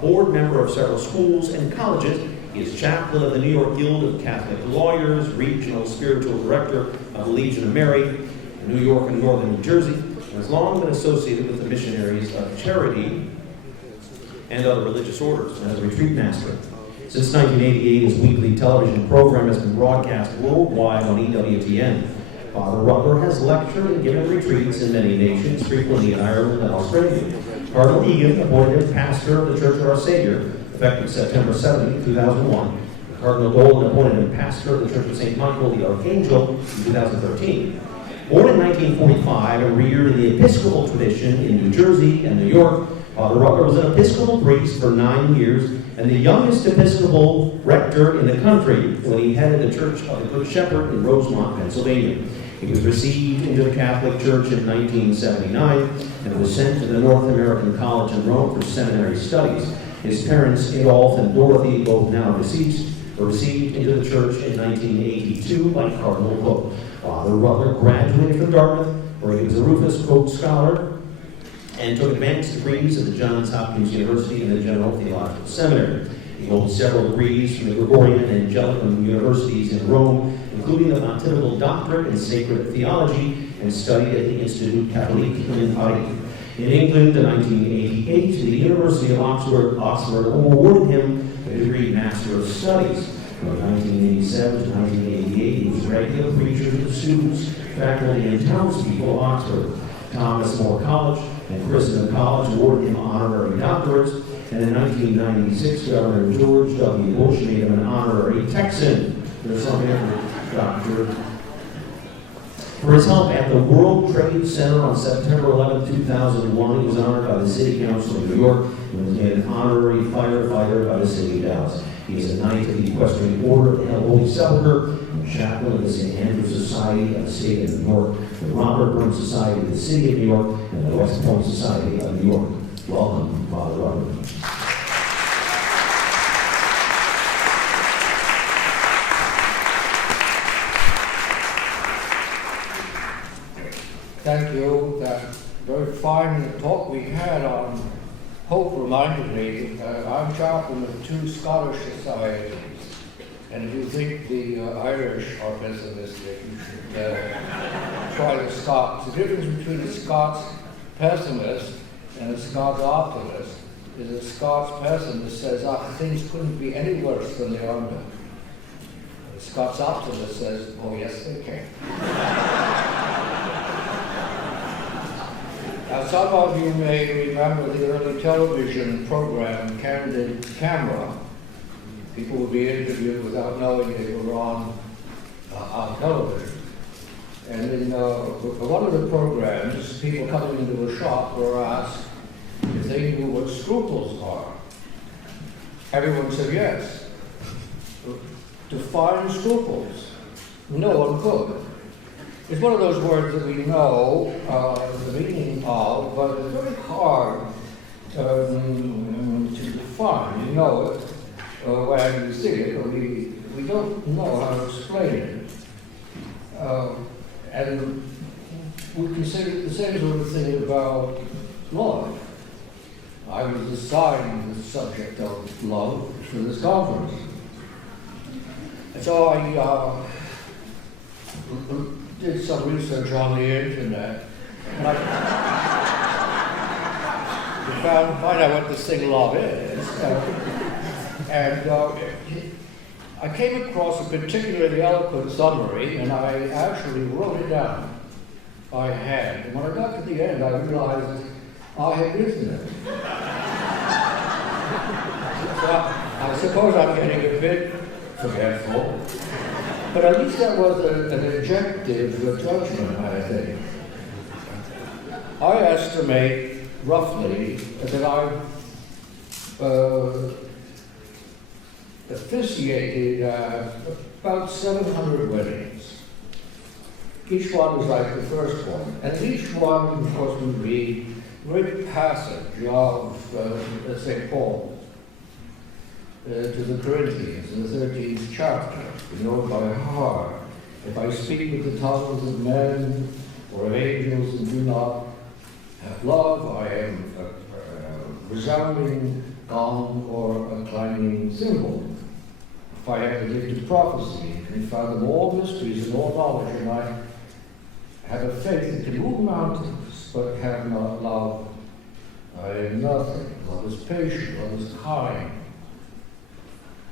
board member of several schools and colleges. He is chaplain of the New York Guild of Catholic Lawyers, regional spiritual director of the Legion of Mary in New York and northern New Jersey, and has long been associated with the missionaries of charity and other religious orders, and as a retreat master. Since 1988, his weekly television program has been broadcast worldwide on EWTN. Father Rutler has lectured and given retreats in many nations, frequently in Ireland and Australia. Cardinal Egan appointed him pastor of the Church of Our Savior, effective September 7, 2001. Cardinal Dolan appointed him pastor of the Church of St. Michael the Archangel in 2013. Born in 1945 and reared in the Episcopal tradition in New Jersey and New York, Father Rutler was an Episcopal priest for 9 years and the youngest Episcopal rector in the country when he headed the Church of the Good Shepherd in Rosemont, Pennsylvania. He was received into the Catholic Church in 1979 and was sent to the North American College in Rome for seminary studies. His parents, Adolph and Dorothy, both now deceased, were received into the church in 1982 by Cardinal Cook. Father Rutler graduated from Dartmouth, where he was a Rufus Coates Scholar, and took advanced degrees at the Johns Hopkins University and the General Theological Seminary. He holds several degrees from the Gregorian and Angelicum universities in Rome, including the Pontifical Doctorate in Sacred Theology, and studied at the Institut Catholique in Paris. In England, in 1988, the University of Oxford awarded him the degree Master of Studies. From 1987 to 1988, he was regular preacher to the students, faculty, and townspeople of Oxford. Thomas More College and Christendom College awarded him honorary doctorates, and in 1996, Governor George W. Bush made him an honorary Texan. There's something for Dr. For his help at the World Trade Center on September 11, 2001, he was honored by the City Council of New York and was made an honorary firefighter by the City of Dallas. He is a Knight of the Equestrian Order of the Holy Sepulchre, and chaplain of the St. Andrew Society of the State of New York, the Robert Burns Society of the City of New York, and the West Point Society of New York. Welcome, Father Robert. Thank you. That very fine talk we had on hope reminded me that I'm chaplain of 2 Scottish societies. And if you think the Irish are pessimistic, you should try the Scots. The difference between a Scots pessimist and a Scots optimist is a Scots pessimist says, things couldn't be any worse than they are now. The Scots optimist says, oh yes, they can. Now, some of you may remember the early television program, Candid Camera. People would be interviewed without knowing they were on television. And in one of the programs, people coming into a shop were asked if they knew what scruples are. Everyone said yes. Define scruples. No one could. It's one of those words that we know the meaning of, but it's very hard to define. You know it when you see it, but we don't know how to explain it. And we consider the same sort of thing about love. I was assigned the subject of love for this conference. And so I did some research on the internet, and I find out what this thing love is. And I came across a particularly eloquent summary, and I actually wrote it down by hand. And when I got to the end, I realized I had written it. So I suppose I'm getting a bit forgetful. But at least that was an objective judgment, I think. I estimate roughly that I've officiated about 700 weddings. Each one was like the first one. And each one, of course, would be a great passage of St. Paul to the Corinthians in the 13th chapter. We know it by heart. If I speak with the tongues of men or of angels and do not have love, I am resounding gong or a clanging cymbal. If I had the gift of prophecy, and fathom all mysteries and all knowledge, and I have a faith that can move mountains, but have not love, I am nothing. Love is patient, love is kind.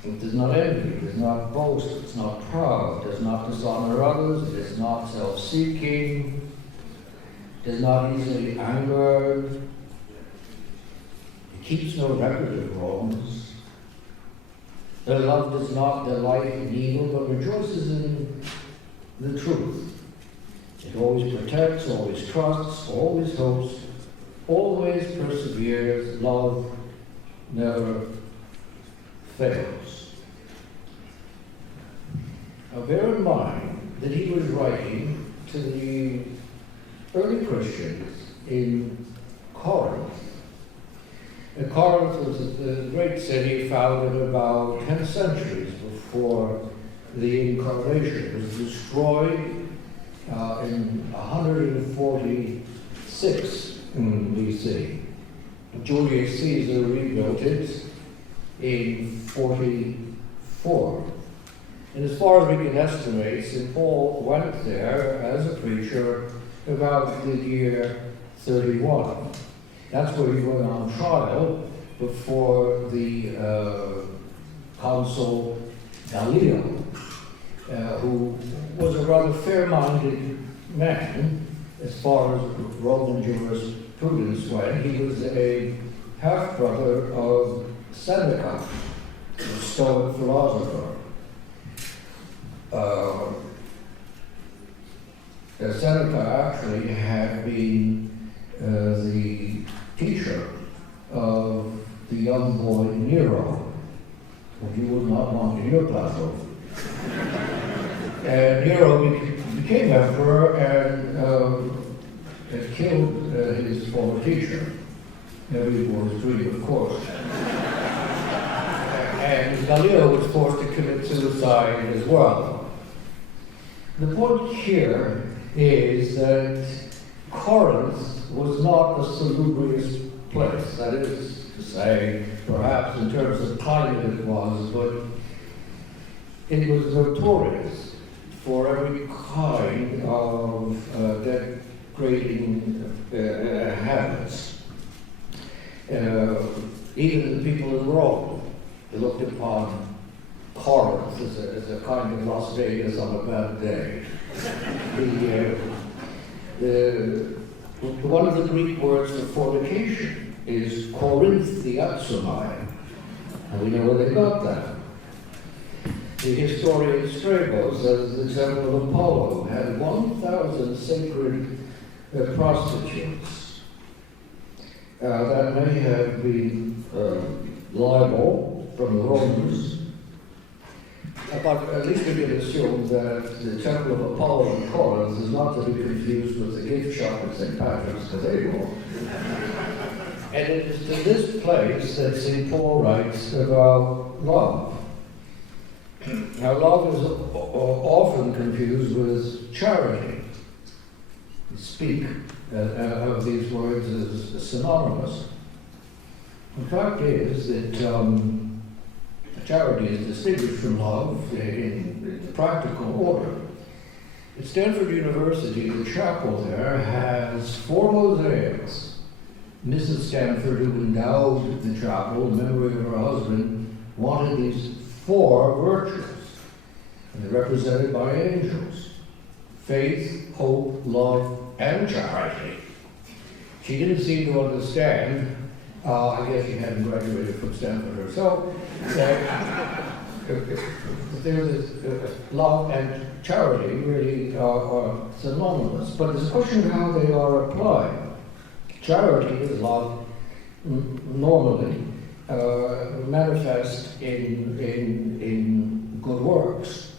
It does not envy, it does not boast, it is not proud, it does not dishonor others, it is not self-seeking, it is not easily angered, it keeps no record of wrongs. The love does not delight in evil, but rejoices in the truth. It always protects, always trusts, always hopes, always perseveres. Love never fails. Now bear in mind that he was writing to the early Christians in Corinth. And Corinth was a great city founded about 10 centuries before the Incarnation. It was destroyed in 146 BC. Julius Caesar rebuilt it in 44. And as far as we can estimate, St. Paul went there as a preacher about the year 31. That's where he went on trial before the consul Gallio, who was a rather fair-minded man as far as Roman jurisprudence went. He was a half-brother of Seneca, the Stoic philosopher. Seneca actually had been the teacher of the young boy Nero, who you would not want in your classroom. And Nero became emperor and killed his former teacher. Every boy's dream, of course. And Galileo was forced to commit suicide as well. The point here is that Corinth was not a salubrious place. That is to say, perhaps in terms of climate it was, but it was notorious for every kind of degrading habits. Even the people in Rome, they looked upon Corinth as a kind of Las Vegas on a bad day. One of the Greek words for fornication is Korinthiatsomai, and we know where they got that. The historian Strabo says the temple of Apollo had 1,000 sacred prostitutes. That may have been libel from the Romans, but at least we can assume that the temple of Apollo in Corinth is not to be confused with the gift shop at St. Patrick's Cathedral. And it is to this place that St. Paul writes about love. Now, love is often confused with charity. We speak of these words as synonymous. The fact is that charity is distinguished from love in the practical order. At Stanford University, the chapel there has 4 mosaics. Mrs. Stanford, who endowed the chapel in memory of her husband, wanted these 4 virtues, and they're represented by angels: faith, hope, love, and charity. She didn't seem to understand. I guess she hadn't graduated from Stanford herself. Love and charity really are synonymous, but there's a question of how they are applied. Charity is love normally manifest in good works.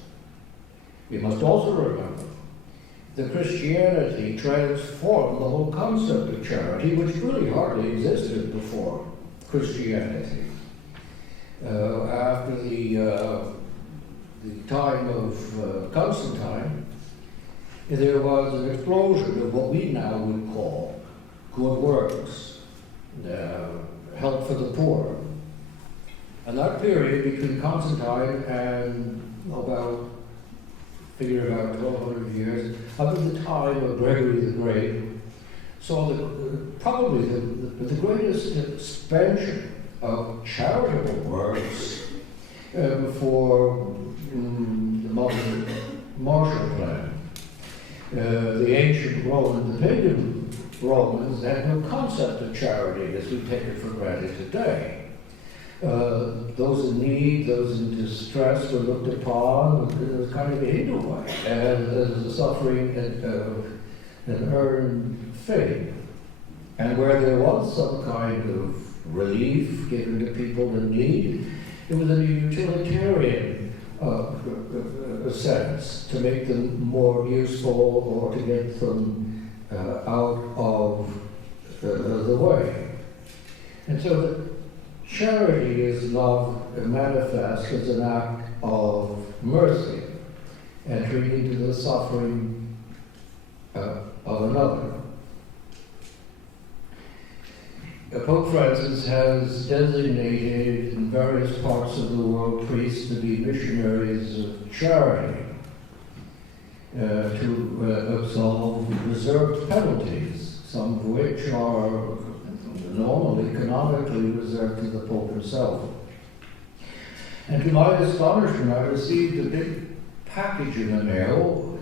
We must also remember that Christianity transformed the whole concept of charity, which really hardly existed before Christianity. After the time of Constantine, there was an explosion of what we now would call good works. help for the poor. And that period between Constantine and figure about 1200 years, up to the time of Gregory the Great, saw probably the greatest expansion of charitable works for the modern Marshall Plan. The ancient Romans, the pagan Romans, had no concept of charity as we take it for granted today. Those in need, those in distress were looked upon as kind of a Hindu way, as a suffering and earned fate. And where there was some kind of relief given to people in need, it was in a utilitarian sense, to make them more useful or to get them out of the way. And so charity is love manifest as an act of mercy, entering into the suffering of another. Pope Francis has designated in various parts of the world priests to be missionaries of charity, to absolve reserved penalties, some of which are normally canonically reserved to the Pope himself. And to my astonishment, I received a big package in the mail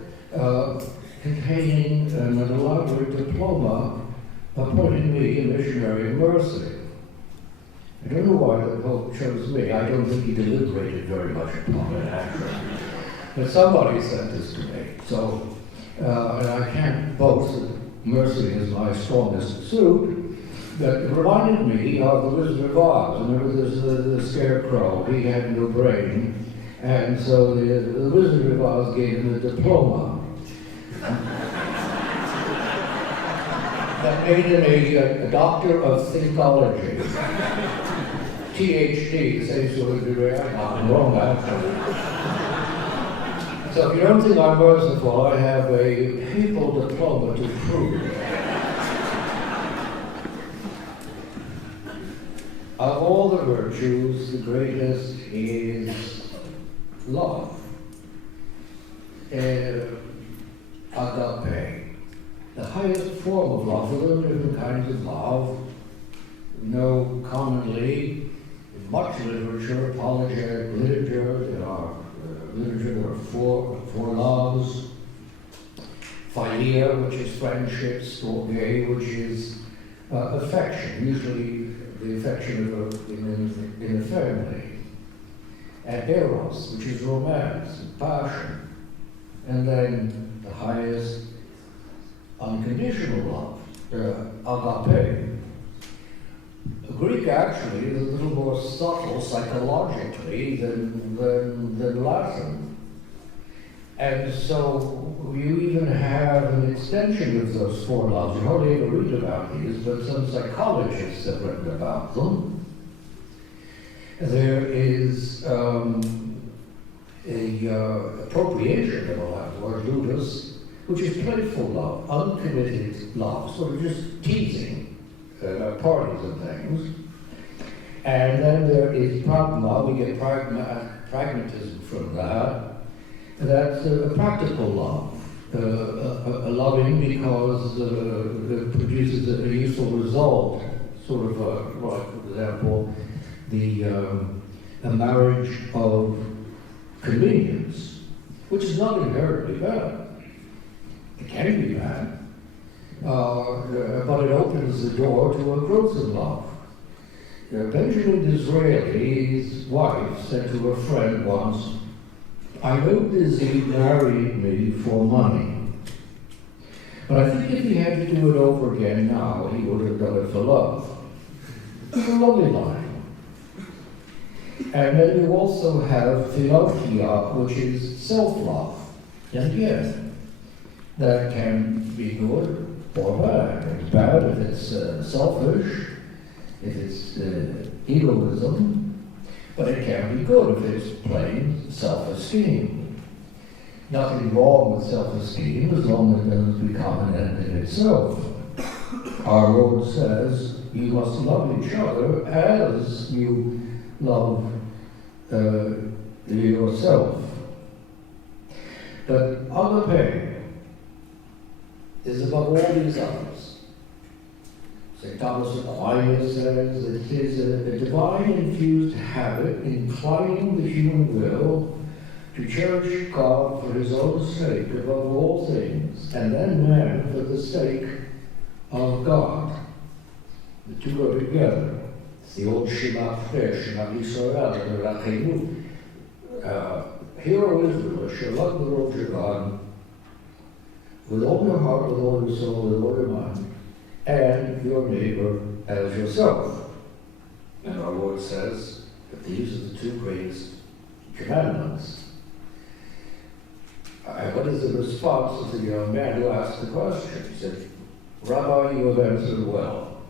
containing an elaborate diploma appointing me a missionary of mercy. I don't know why the Pope chose me. I don't think he deliberated very much upon it, actually. But somebody sent this to me. So, and I can't boast that mercy is my strongest suit, but it reminded me of the Wizard of Oz. Remember the scarecrow? He had no brain. And so the Wizard of Oz gave him a diploma. That made him a doctor of theology. THD, the same sort of degree. I'm not wrong, actually. So if you don't think I'm merciful, I have a papal diploma to prove it. Of all the virtues, the greatest is love. Agape. The highest form of love. There are different kinds of love. We know commonly in much literature, apologetic literature, there are four loves. Philia, which is friendship, storge, which is affection, usually the affection in a family. And eros, which is romance and passion. And then the highest unconditional love, agape. Greek actually is a little more subtle psychologically than Latin. And so you even have an extension of those four loves. You hardly ever read about these, but some psychologists have written about them. There is appropriation of a word, ludus, which is playful love, uncommitted love, sort of just teasing parties and things. And then there is pragma, we get pragmatism from that. That's a practical love, a loving because it produces a useful result, sort of like, for example, a marriage of convenience, which is not inherently bad. It can be bad, but it opens the door to a growth of love. Benjamin Disraeli's wife said to a friend once, "I know Dizzy married me for money, but I think if he had to do it over again now, he would have done it for love." It's a lovely line. And then you also have philophia, which is self-love. And yes, that can be good or bad. It's bad if it's selfish, if it's egoism, but it can be good if it's plain self-esteem. Nothing wrong with self-esteem as long as it doesn't become an end in itself. Our Lord says, you must love each other as you love yourself. But agape is above all these others. St. Thomas Aquinas says it is a divine-infused habit inclining the human will to cherish God for his own sake above all things, and then man for the sake of God. The two go together. It's the old Shema prayer, Shema Yisrael, the Rakenu. Hear, O Israel, shall love the Lord your God with all your heart, with all your soul, with all your mind, and your neighbor as yourself. And our Lord says that these are the two greatest commandments. What is the response of the young man who asked the question? He said, Rabbi, you have answered well.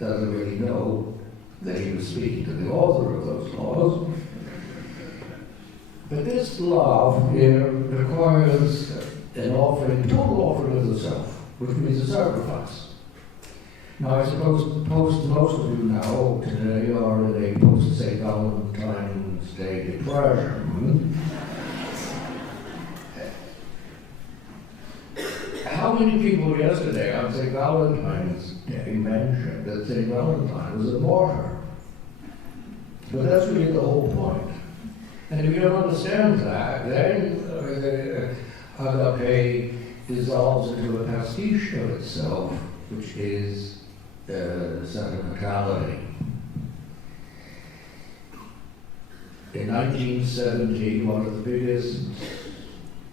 Doesn't really know that he was speaking to the author of those laws. But this love requires an offering, total offering of the self, which means a sacrifice. Now, I suppose most of you now today are in a post-St. Valentine's Day depression. How many people yesterday on St. Valentine's Day mentioned that St. Valentine was a martyr? But that's really the whole point. And if you don't understand that, then agape dissolves into a pastiche of itself, which is sentimentality. In 1970, one of the biggest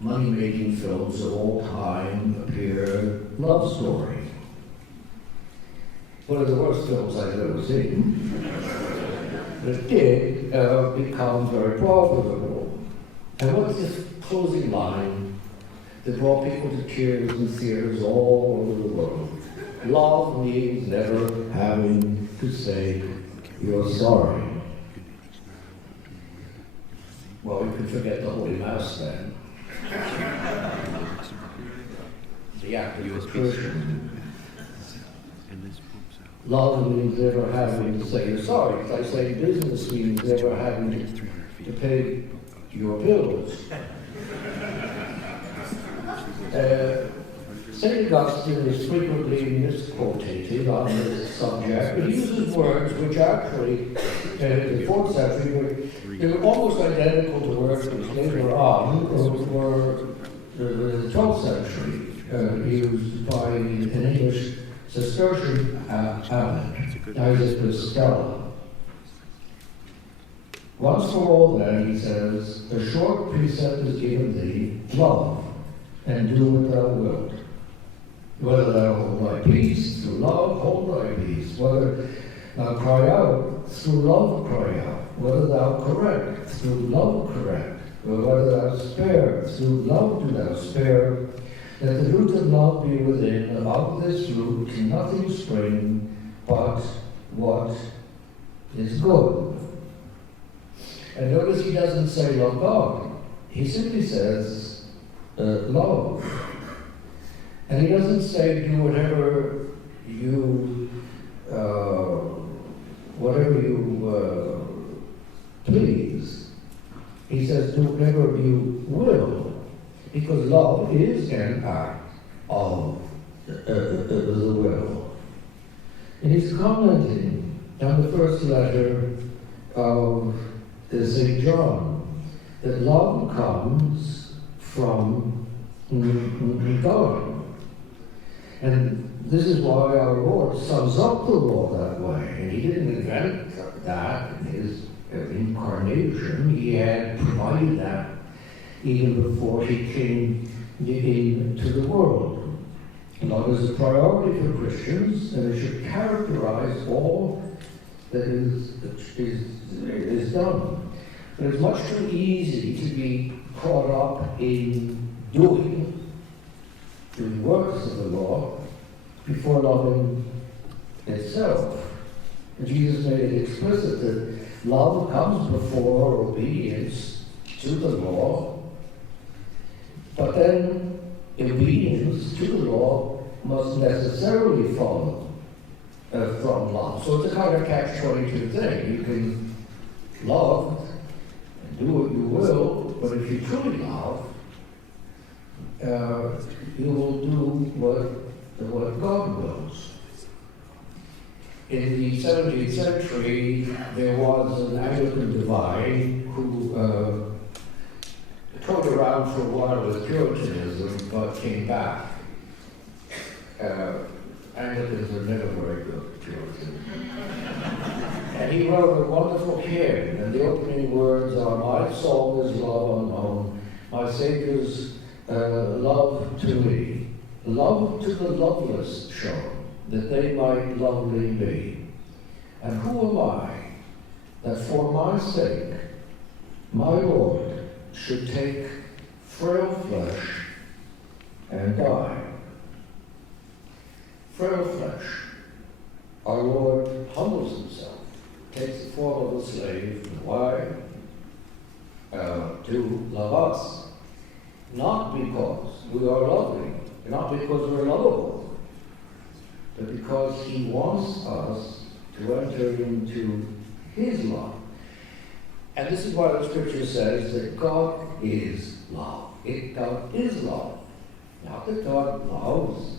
money-making films of all time appeared, Love Story. One of the worst films I've ever seen. But it did become very profitable. And what's this closing line that brought people to tears in theaters all over the world? Love means never having to say you're sorry. Well, you can forget the Holy Mass then. The act of contrition. Love means never having to say you're sorry. It's like saying business means never having to pay your bills. St. Augustine is frequently misquoted on this subject, but he uses words which actually, in the 4th century, they were almost identical to words which later on were the 12th century used by an English Cistercian abbot, Isaac Stella. Once for all then, he says, a short precept is given thee, love, and do what thou wilt. Whether thou hold thy peace, through love, hold thy peace. Whether thou cry out, through love cry out. Whether thou correct, through love correct. Or whether thou spare, through love do thou spare. Let the root of love be within, and of this root can nothing spring but what is good. And notice he doesn't say love God. He simply says love. And he doesn't say do whatever you please. He says do whatever you will. Because love is an act of the will. And he's commenting on the first letter of St. John, that love comes from God. And this is why our Lord sums up the law that way. And he didn't invent that in his incarnation. He had provided that even before he came into the world. Love is a priority for Christians, and it should characterize all that is done. But it's much too easy to be caught up in doing works of the law before loving itself. And Jesus made it explicit that love comes before obedience to the law. But then obedience to the law must necessarily follow from love. So it's a kind of catch-22 thing. You can love and do what you will, but if you truly love, you will do what God wills. In the 17th century, there was an Anglican divine who toyed around for a while with Puritanism, but came back. Anglicans are never very good at Puritanism. And he wrote a wonderful hymn, and the opening words are, "My song is love unknown, my Saviour's love to me, love to the loveless shown, that they might lovely be. And who am I, that for my sake, my Lord should take frail flesh and die?" Frail flesh. Our Lord humbles himself, takes the form of a slave. Why? To love us. Not because we are loving, not because we're lovable, but because he wants us to enter into his love. And this is why the scripture says that God is love. God is love. Not that God loves,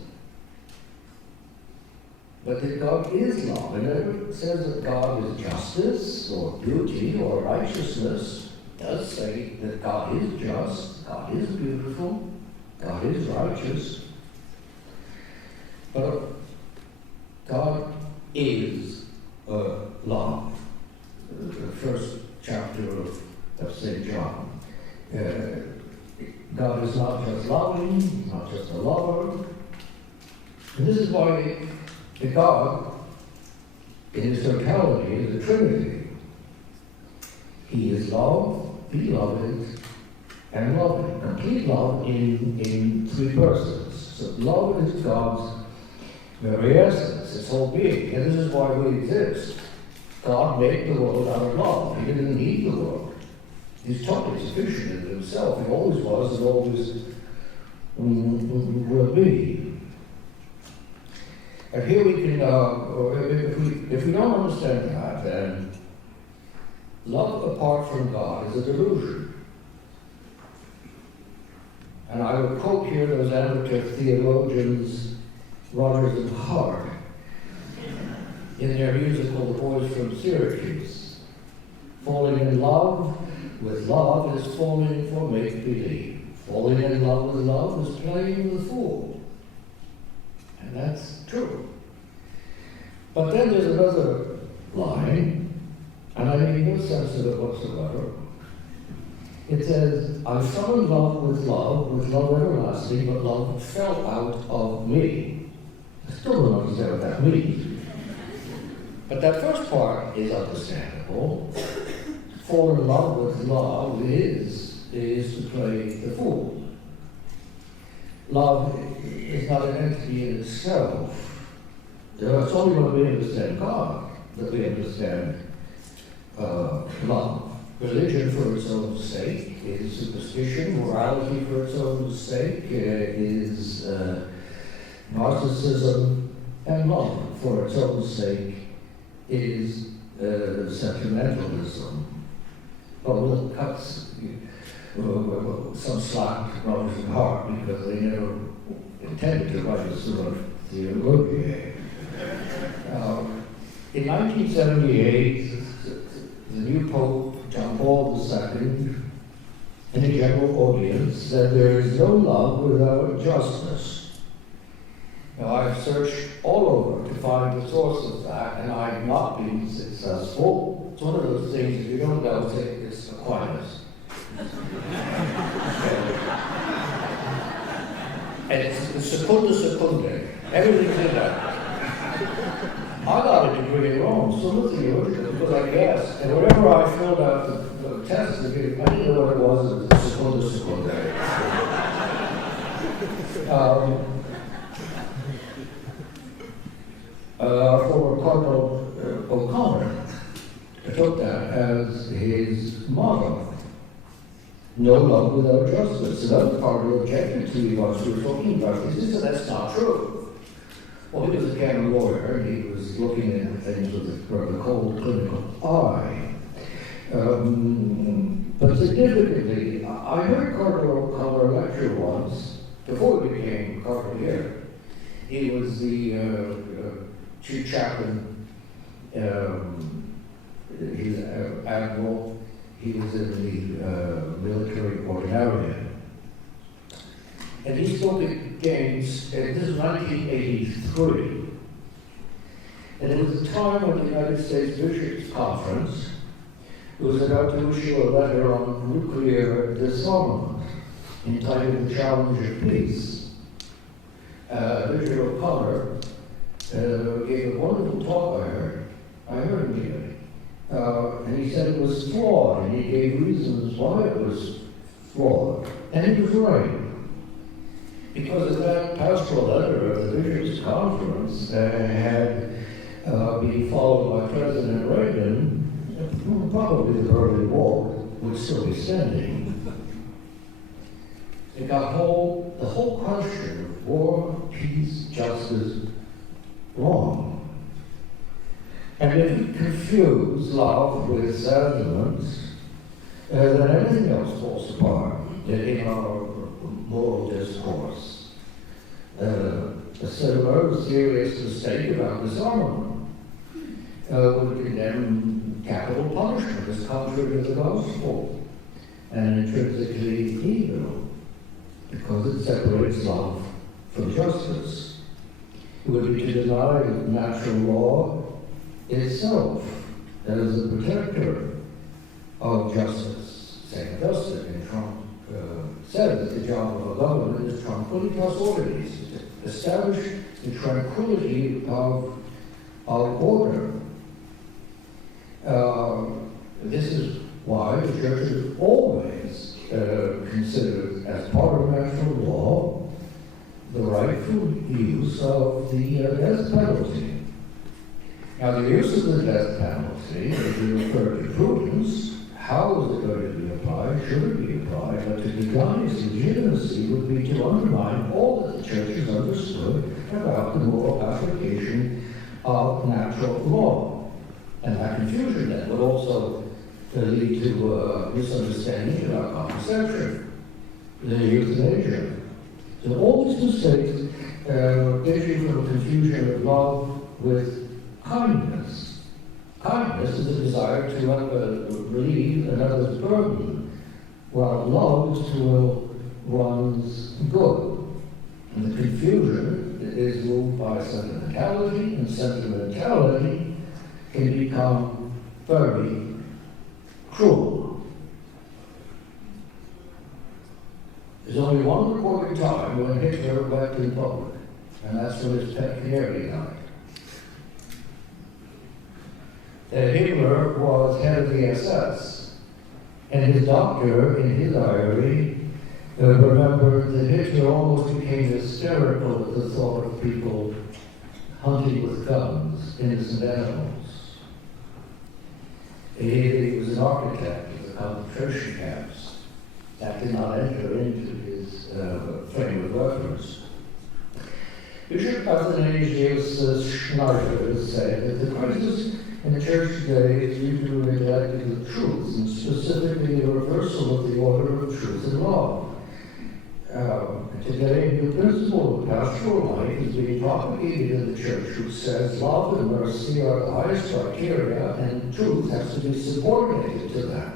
but that God is love. And it says that God is justice or beauty or righteousness. It does say that God is just, God is beautiful, God is righteous. But God is love. The first chapter of St. John. God is not just loving, not just a lover. And this is why the God, in his totality, is a Trinity. He is love, beloved, and loving. Complete love in three persons. So love is God's very essence, his whole being. And this is why we exist. God made the world out of love. He didn't need the world. He's totally sufficient in himself. He always was and always will be. And here we can, if we don't understand that, then love apart from God is a delusion. And I would quote here those amateur theologians, Rogers and Hart, in their musical The Boys from Syracuse. Falling in love with love is falling for make-believe. Falling in love with love is playing the fool. And that's true. But then there's another line, and I make no sense of it whatsoever. It says, I fell in love with love everlasting, but love fell out of me. I still don't understand what that means. But that first part is understandable. To fall in love with love is to play the fool. Love is not an entity in itself. It's only when we understand God that we understand love. Religion for its own sake is superstition. Morality for its own sake is narcissism. And love for its own sake is sentimentalism. But we'll cut some slack to Rogers and Hart because they never intended to write a sort of theology. In 1978, the new Pope, John Paul II, in a general audience, said there is no love without justice. Now, I've searched all over to find the source of that, and I've not been successful. It's one of those things, if you don't know, it's Aquinas. And it's secunda secundae. Everything's in that. I got a degree in Rome, so with theologian, because I guessed. And whenever I filled out the test, I didn't know what it was, it was secunda secundae. Our former Cardinal O'Connor took that as his motto. No love without justice. Another Cardinal objected to me once we were talking about this. He said, that's not true. Well, he was again a lawyer, and he was looking at things with a cold, clinical eye. But significantly, I heard Cardinal Collar lecture once, before he became Cardinal here. He was the chief chaplain, he's an admiral, he was in the military ordinariate. And he spoke against, and this is 1983, and it was a time when the United States Bishops' Conference was about to issue a letter on nuclear disarmament entitled The Challenge of Peace. Bishop O'Connor gave a wonderful talk I heard him give, and he said it was flawed, and he gave reasons why it was flawed, and he was right. Because of that pastoral letter of the Bishops' Conference had been followed by President Reagan, probably the Berlin Wall would still be standing. It got the whole question of war, peace, justice wrong. And if we confuse love with sentiments, then everything else falls apart in our moral discourse. A similar serious mistake about disarmament would condemn capital punishment as contrary to the gospel and intrinsically evil, because it separates love from justice. It would be to deny natural law itself as a protector of justice. St. Augustine in Trump said that the job of a government is tranquillitas ordinis, to establish the tranquility of order. This is why the church has always considered as part of natural law the rightful use of the death penalty. Now, the use of the death penalty, if we refer to prudence, how is it going to be applied? Should it be applied? But to deny its legitimacy would be to undermine all that the church has understood about the moral application of natural law. And that confusion then would also lead to misunderstanding about contraception, the euthanasia. So all these mistakes issue from a confusion of love with kindness. Kindness is a desire to relieve another's burden, while love is to will one's good. And the confusion is moved by sentimentality, and sentimentality can become very cruel. There's only one recorded time when Hitler wept in public, and that's when his pet canary died. Hitler was head of the SS, and his doctor, in his diary, remembered that Hitler almost became hysterical at the thought of people hunting with guns, innocent animals. He was an architect of the concentration camps. That did not enter into his frame of reference. Bishop Athanasius Schneider has said that the crisis in the church today is due to a neglect of the truth, and specifically the reversal of the order of truth and law. Today, the principle of pastoral life is being propagated in the church, which says love and mercy are the highest criteria, and truth has to be subordinated to that.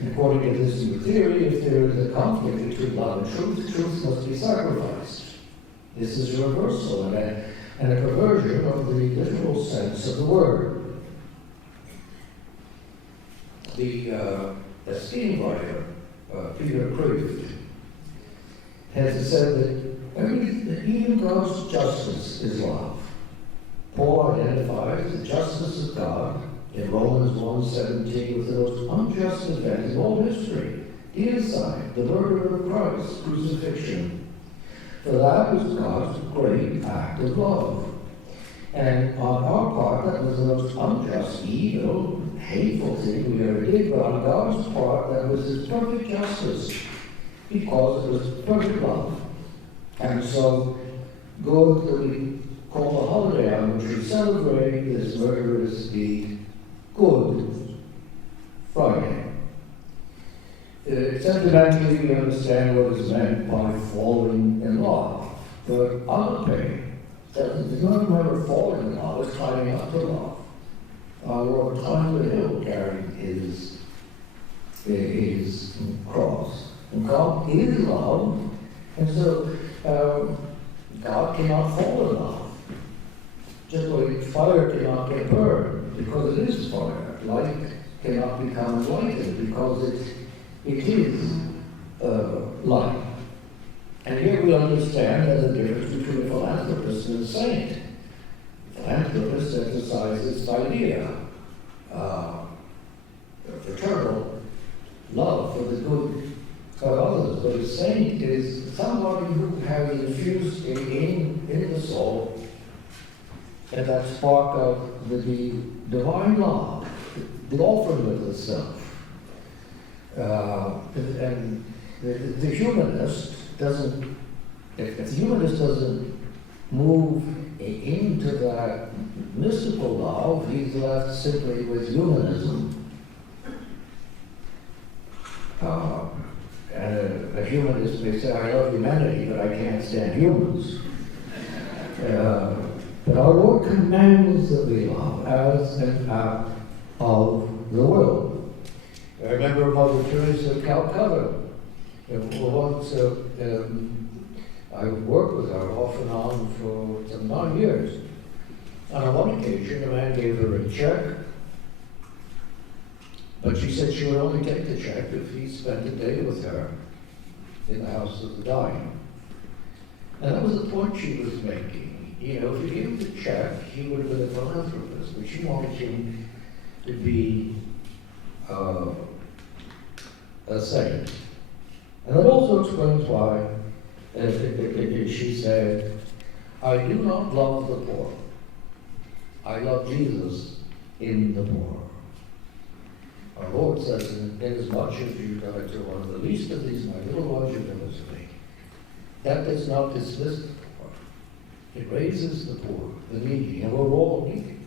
And according to this new theory, if there is a conflict between love and truth must be sacrificed. This is a reversal and a perversion of the literal sense of the word. The esteemed writer, Peter Kreeft, has said that even God's justice is love. Paul identifies the justice of God in Romans 1:17 with the most unjust event in all history, deicide, the murder of Christ, crucifixion. For that was God's great act of love. And on our part, that was the most unjust, evil, hateful thing we ever did, but on God's part, that was his perfect justice, because it was perfect love. And so, good that we called a holiday on which we celebrate this murderous deed, Good Friday. Sentimentally, we understand what is meant by falling in love, but agape does not remember falling in love, it's climbing up to love. Our Lord climbed the hill carrying his cross. And God is love, and so God cannot fall in love. Just like fire cannot get burned because it is fire. Light cannot become enlightened because it is light. And here we understand that the difference between a philanthropist and a saint. The philanthropist exercises this idea of fraternal love for the good of others, but a saint is somebody who has infused in the soul and that spark of the divine love, the offering of the self. And the humanist doesn't, if the humanist doesn't move into that mystical love, he's left simply with humanism. And a humanist may say, I love humanity, but I can't stand humans. But our Lord commands that we love as an act of the will. I remember Mother Teresa of Calcutta. Once I worked with her off and on for some 9 years. And on one occasion, a man gave her a check, but she said she would only take the check if he spent a day with her in the house of the dying. And that was the point she was making. You know, if you gave him the check, he would have been a philanthropist, but she wanted him to be a saint. And that also explains why she said, I do not love the poor. I love Jesus in the poor. Our Lord says, inasmuch as you go to one of the least of these, my little ones, you go to me. That does not dismiss the poor. It raises the poor, the needy, and we're all needy,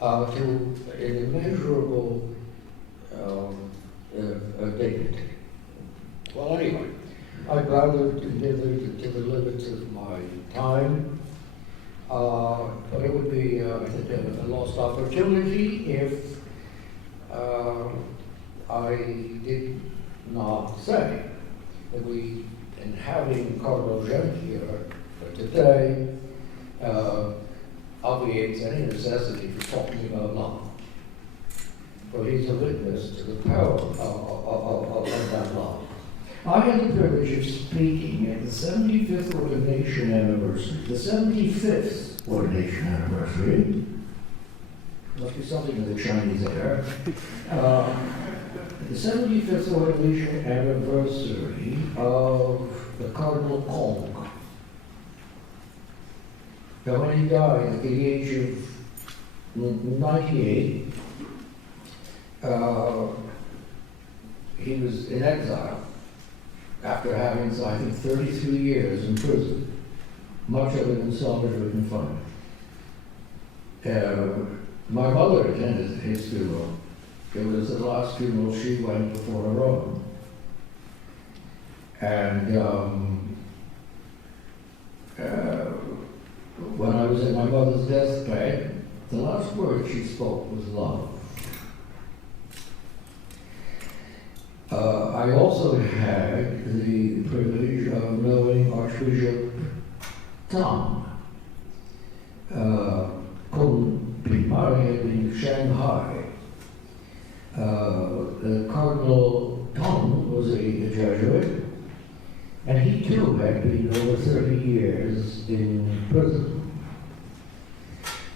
to an immeasurable dignity. Well, anyway, I'd rather deliver to the limits of my time, but it would be I think a lost opportunity if I did not say that we, in having Cardinal Gent here today, obviates any necessity for talking about love. For he's a witness to the power of that love. I had the privilege of speaking at the 75th ordination anniversary, the 75th ordination anniversary. Must be something in the Chinese air. The 75th ordination anniversary of the Cardinal Kong. Now, when he died at the age of 98, he was in exile after having, I think, 33 years in prison, much of it in solitary confinement. My mother attended his funeral. It was the last funeral she went before her own. And when I was at my mother's deathbed, the last word she spoke was love. I also had the privilege of knowing Archbishop Tang. Couldn't be married in Shanghai. Cardinal Tang was a Jesuit, and he too had been over 30 years in prison.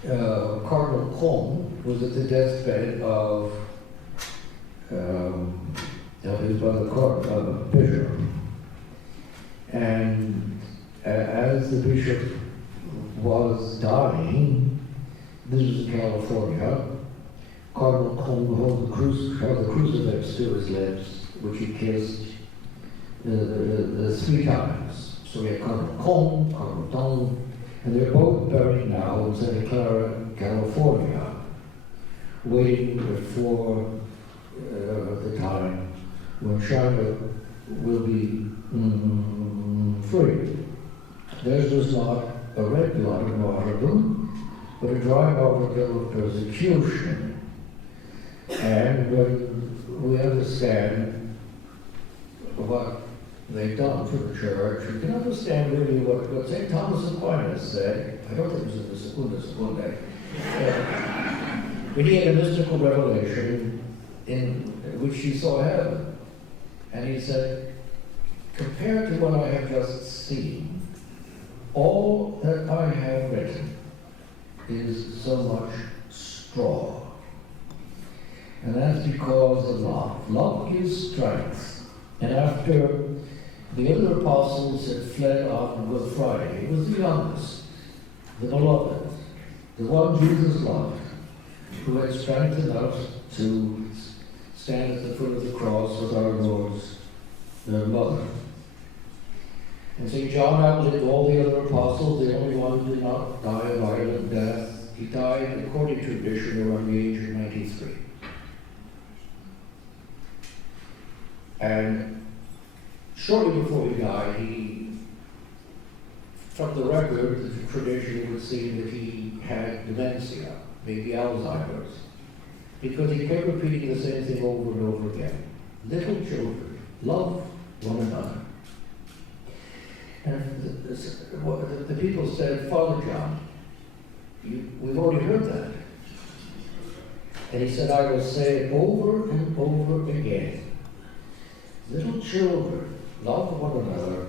Cardinal Kong was at the deathbed of his brother Bishop. And as the bishop was dying, this was in California, Cardinal Kong held the crucifix to his lips, which he kissed the 3 times. So we had Cardinal Kong, Cardinal Tong, And they're both buried now in Santa Clara, California, waiting for the time when China will be free. Theirs was not a red blood martyrdom, but a dry martyrdom of persecution. And when we understand what they've done for the church, we can understand really what St. Thomas Aquinas said. I don't think it was in the Segunda Secondae. When he had a mystical revelation in which he saw heaven. And he said, compared to what I have just seen, all that I have written is so much straw. And that's because of love. Love gives strength. And after the other apostles had fled on Good Friday, it was the youngest, the beloved, the one Jesus loved, who had strength enough to stand at the foot of the cross with our Lord's mother. And St. John outlived all the other apostles, the only one who did not die a violent death. He died, according to tradition, around the age of 93. And shortly before he died, from the record, the tradition would seem that he had dementia, maybe Alzheimer's, because he kept repeating the same thing over and over again. Little children, love one another. And the people said, Father John, we've already heard that. And he said, I will say it over and over again. Little children, love one another,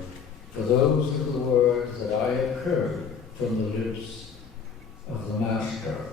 for those are the words that I have heard from the lips of the Master.